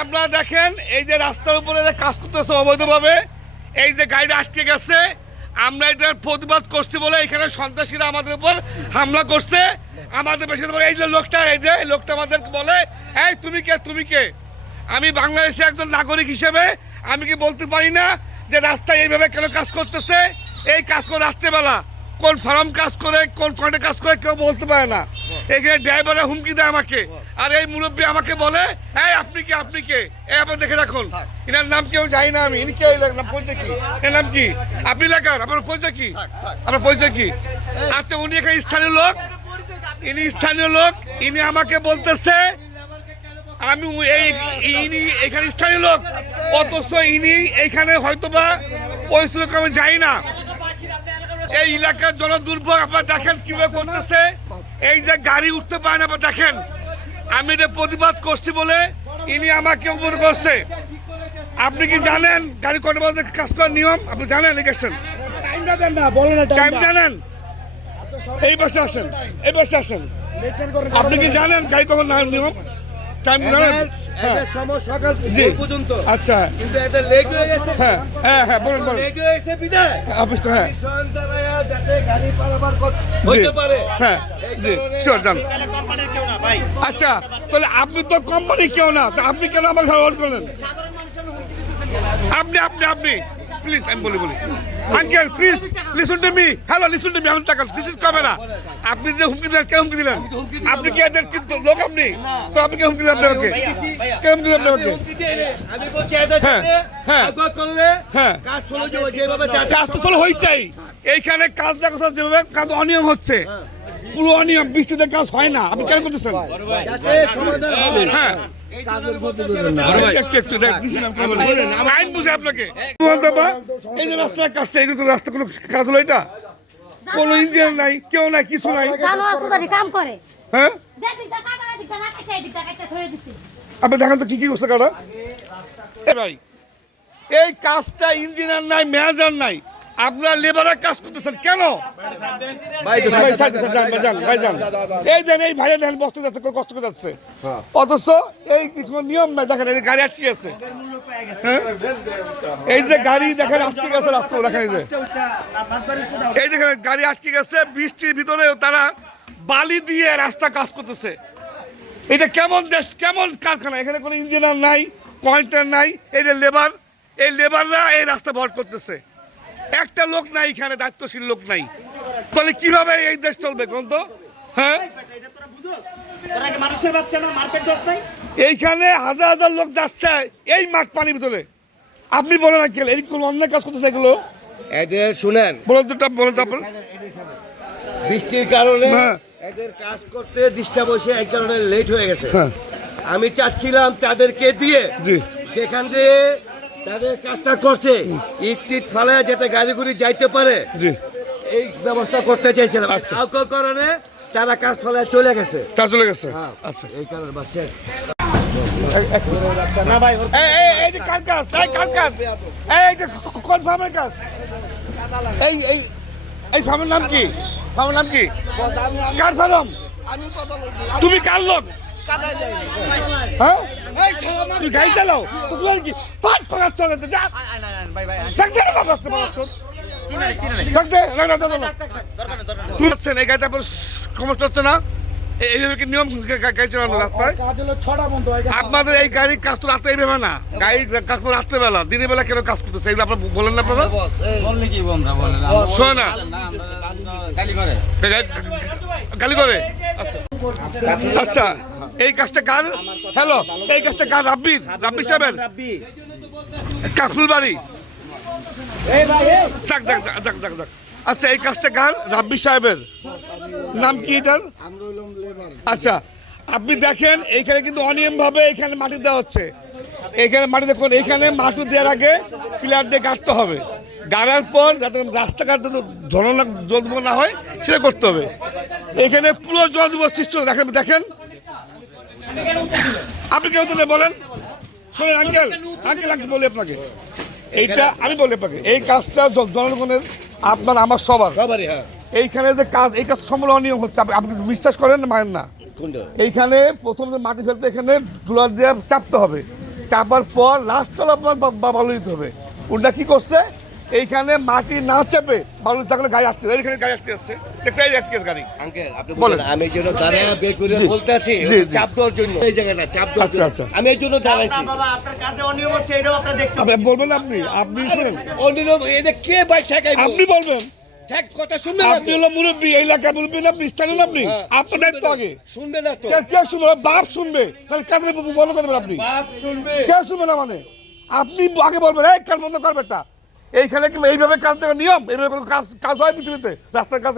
আপনারা দেখেন এই যে রাস্তার উপরে যে কাজ করতেছে অবৈধভাবে, এই যে গাড়িটা আটকে গেছে, আমরা এটার প্রতিবাদ করছি বলে এখানে সন্ত্রাসীরা আমাদের উপর হামলা করছে। আমাদের বেশি এই যে লোকটা, এই যে লোকটা আমাদেরকে বলে, এই তুমি কে, তুমি কে? আমি বাংলাদেশের একজন নাগরিক হিসেবে আমি কি বলতে পারি না যে রাস্তায় এইভাবে কেন কাজ করতেছে? এই কাজ করে রাত্রেবেলা কোন ফার্ম কাজ করে, কোন কয়টা কাজ করে কেউ বলতে পারে না। এখানে ড্রাইভাররা হুমকি দেয় আমাকে, আর এই মুরব্বী আমাকে বলে, এই আপনি কি, আপনি কে? এই আপনার দেখে রাখুন, এনার নাম কেউ জানি না আমি, ইনি কে, নাম পরিচয় কি, এর নাম কি, আপনি লেখার, আপনার পরিচয় কি, আপনার পরিচয় কি? আচ্ছা, উনি এখানে স্থানীয় লোক, ইনি স্থানীয় লোক, ইনি আমাকে বলতেছে আমি ইনি এখানে স্থানীয় লোক, অথচ ইনি এইখানে হয়তোবা পরিস্থিতি আমি যাই না। এই এলাকার জনদুর্ভোগ আপনারা দেখেন কিভাবে করতেছে, এই যে গাড়ি উঠতে পারে না, দেখেন আমি এটা প্রতিবাদ করছি বলে ইনি আমাকে উপর করছে। আপনি কি জানেন গাড়ি কত বাজে কাজ করার নিয়ম? আপনি জানেন? লিখেছেন টাইম জানেন? এই বাসে আসেন, এই বাসে আসেন। আপনি কি জানেন গাড়ি কখন নিয়ম টাইম জানেন? আচ্ছা, হ্যাঁ হ্যাঁ হ্যাঁ, বলেন বলেন। আচ্ছা, তাহলে আপনি তো কোম্পানি কেউ না, তা আপনি কেন আমার হোল্ড করলেন? আপনি আপনি আপনি প্লিজ, আমি বলি uncle please listen to me, hello listen to me, আমি টাকা, দিস ইজ ক্যামেরা। আপনি যে হুমকি দিলেন, কে হুমকি দিলেন? আপনি কি এদের কিন্তু লোক? আপনি তো আপনি কে হুমকি দিলেন? আপনাকে কে হুমকি দিলেন? আপনাকে আমি বলছি এদের সাথে একবার করলে কাজ চলে যাবে, যেভাবে কাজ তো চলে হইছেই। এইখানে কাজ দেখা যাচ্ছে যেভাবে কাজ অনিয়ম হচ্ছে, পুরো অনিয়ম, বৃষ্টিতে কাজ হয় না। আপনি কেন করতেছেন? হ্যাঁ, আইন বুঝে আপনাকে এই যে রাস্তায় কাজটা, এগুলো রাস্তা কোনো কাজ হলো? এটা কোনো ইঞ্জিনিয়ার নাই, কেউ নাই, কিছু নাই। হ্যাঁ, আপনি দেখেন তো কি কি করছে কারা ভাই। এই কাজটা ইঞ্জিনিয়ার নাই, ম্যানেজার নাই, আপনারা লেবারের কাজ করতেছেন কেন? এই দেন, এই ভাইয়া দেখেন বসতে যাচ্ছে, কষ্ট করে যাচ্ছে, অথচ এই নিয়ম নাই। দেখেন এই গাড়ি আটকে গেছে, এই যে গাড়ি দেখেন আটকে গেছে রাস্তা, দেখেন এই দেখেন গাড়ি আটকে গেছে, বৃষ্টির ভিতরেও তারা বালি দিয়ে রাস্তা কাজ করতেছে। এটা কেমন দেশ, কেমন কারখানা? এখানে কোনো ইঞ্জিনিয়ার নাই, কন্ট্রাক্টর নাই, এই যে লেবার, এই লেবাররা এই রাস্তা ভর করতেছে। একটা লোক নাই এখানে, দায়িত্বশীল লোক নাই। তাহলে কিভাবে এই দেশ চলবে কোন তো? হ্যাঁ, এইখানে হাজার হাজার লোক যাচ্ছে এই মাঠ পানির ভিতরে। আপনি বলেন না কেন এই কোনো অন্যায় কাজ করতেছে এগুলো? এদের শুনেন, বলেন তো, বলেন তো আপনার। বৃষ্টির কারণে এদের কাজ করতে ডিস্টার্ব হয়েছে, এই কারণে লেট হয়ে গেছে। আমি চাচ্ছিলাম তাদেরকে দিয়ে যেখান দিয়ে তাদের কাজটা করছে ইট ফালায় যাতে গাড়িগুড়ি যাইতে পারে, এই ব্যবস্থা করতে চাইছিলাম। কারণে তারা কাজ ফলায় চলে গেছে, কাজ চলে গেছে। আচ্ছা, এই কারণে বাসে না ভাই, এই যে কার কাজ, এই কার কাজ, এই যে কোন ফার্মের কাজ? এই এই এই ফার্মের নাম কি? ফার্মের নাম কি? কার ফার্ম? তুমি কার লোক? হ্যাঁ, তুই গাড়ি চালাও, তুই কি পাঁচ পাঁচ চলে যা দেখতে এই গাড়িটা সমস্যা হচ্ছে না? এইভাবে কি নিয়ম গাড়ি চালানো রাস্তায়? আপনাদের এই গাড়ির কাজ তো রাত্রে এইভাবে না, গাড়ির কাজ করে রাত্রেবেলা, দিনের বেলা কেন কাজ করতেছে এগুলো আপনার বলেন না? আপনারা শোনে না, গালি করে। আচ্ছা, এই কাজটা কার? হ্যালো, এই কাজটা কার? রাব্বির, রাব্বি সাহেবের কাফুল বাড়ি। আচ্ছা, এই কাজটা কার? রাব্বি সাহেবের। নাম কি এটার? আচ্ছা, আপনি দেখেন এইখানে কিন্তু অনিয়ম ভাবে এখানে মাটি দেওয়া হচ্ছে। এখানে মাটি দেখুন, এইখানে মাটি দেওয়ার আগে পিলার দিয়ে গাঁথতে হবে, গাড়ার পর যাতে রাস্তাঘাটে ঝরনা জলদুব না হয় সেটা করতে হবে। এখানে পুরো জলদুব সৃষ্টি দেখেন, দেখেন আপনি কেউ তো বলেন। শোনেন আঙ্কেল, আঙ্কেল আঙ্কেল বলি আপনাকে, এইটা আমি বলি আপনাকে, এই কাজটা জনগণের, আপনার আমার সবারই। এইখানে যে কাজ, এই কাজ সম্পূর্ণ অনিয়ম হচ্ছে। আপনি বিশ্বাস করেন না, মানেন না? এইখানে প্রথম যে মাটি ফেলতে এখানে ডুলার দিয়ে চাপতে হবে, চাপার পর লাস্ট তলা আপনার বালু দিতে হবে। ওটা কি করছে, এইখানে মাটি না চেপে বালু চাকলে গায়ে আসতে, এইখানে গায়ে আসতে আসছে, দেখছে এই আজকে গাড়ি। আঙ্কেল আপনি বলেন। বলেন, আমি যেন দাঁড়ায় বের করে জি। বলতে আছি জি, জি। চাপ দেওয়ার জন্য, এই জায়গাটা চাপ দেওয়ার আচ্ছা, জন্য। আচ্ছা। আমি এই জন্য দাঁড়াইছি। বাবা আপনার কাজে অনিয়ম হচ্ছে এটাও আপনি দেখতে আপনি বলবেন, আপনি শুনেন, অনিরম এটা কে ভাই ঠেকাইবো? আপনি বলবেন, ঠেক কথা শুনবে না আপনি তো? হলো মুরব্বী, এই এলাকায় মুরব্বী না, আপনি স্থানীয় না, আপনি হ্যাঁ, আপনার দায়িত্ব আগে। শুনবে না তো? কে শুনবে, বাপ শুনবে, তাহলে কাজে বন্ধ করে দেবেন আপনি। বাপ শুনবে। কে শুনবে না মানে আপনি আগে বলবেন, এই কাজ বন্ধ করবে, এইখানে কি এইভাবে কাজ দেওয়ার নিয়ম, এইভাবে কোনো কাজ হয় পৃথিবীতে? রাস্তার কাজ